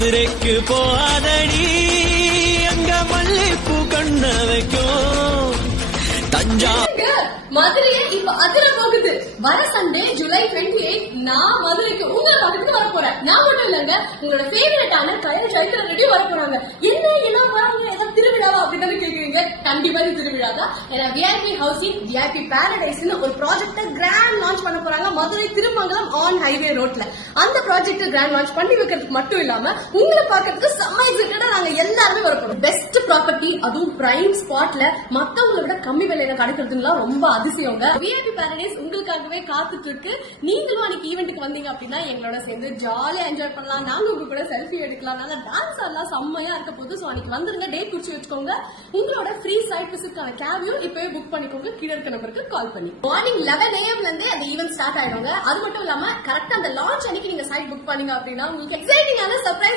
மதுரைக்கு போகாதடி அங்க மல்லிப்பூ கண்ண வைக்கும் தஞ்சா மதுரையே இப்ப அதிர போகுது. வர சண்டே ஜூலை 28 நான் மதுரைக்கு உங்க பக்கத்துக்கு வர போறேன். நான் மட்டும் இல்லங்க, உங்களோட ஃபேவரட்டான கயல் சைக்கிள் ரெடி வர போறாங்க. என்ன எல்லாம் வராங்க, ஏதாவது திருவிழாவா அப்படின்னு கேக்குறீங்க. கண்டிப்பா திருவிழா தான். ஏன்னா விஐபி ஹவுசிங் விஐபி பாரடைஸ்னு ஒரு ப்ராஜெக்ட கிராண்ட் லான்ச் பண்ண போறாங்க மதுரை திருமங்கலம் ஆன் ஹைவே ரோட்ல. அந்த ப்ராஜெக்ட் கிராண்ட் லான்ச் பண்ணி வைக்கிறதுக்கு மட்டும் இல்லாம உங்களை பாக்கிறதுக்கு செம்ம எக்ஸைட்டடா நாங்க எல்லாருமே வர போறோம். பெஸ்ட் ப்ராப்பர்ட்டி, அதுவும் பிரைம் ஸ்பாட்ல மத்தவங்களை விட கம்மி விலையில கிடைக்கிறதுலாம் ரொம்ப அதிசயங்க. விஐபி பாரடைஸ் உங்களுக்காகவே காத்துட்டு இருக்கு. நீங்களும் அன்னைக்கு ஈவெண்ட்டுக்கு வந்தீங்க அப்படின்னா எங்களோட சேர்ந்து ஜாலியா என்ஜாய் பண்ணலாம். நாங்க உங்க கூட செல்ஃபி எடுக்கலாம். நாங்க டான்ஸ் ஆடலாம். செம்மையா இருக்க போது. சோ அன்னைக்கு வந்துருங்க, டேட் குறிச்சு வச்சுக்கோங்க. உங்களோட ஃப்ரீ சைட் விசிட்கான கேபியும் இப்பவே புக் பண்ணிக்கோங்க. கீழ இருக்க நம்பருக்கு கால் பண்ணி. மார்னிங் 11 AM ல இருந்து அந்த ஈவென்ட் ஸ்டார்ட் ஆயிடுங்க. அது மட்டும் இல்லாம கரெக்டா அந்த லான்ச் அன்னைக்கு நீங்க சைட் புக் பண்ணீங்க அப்படின்னா உங்களுக்கு எக்ஸைட்டிங்கான சர்ப்ரைஸ்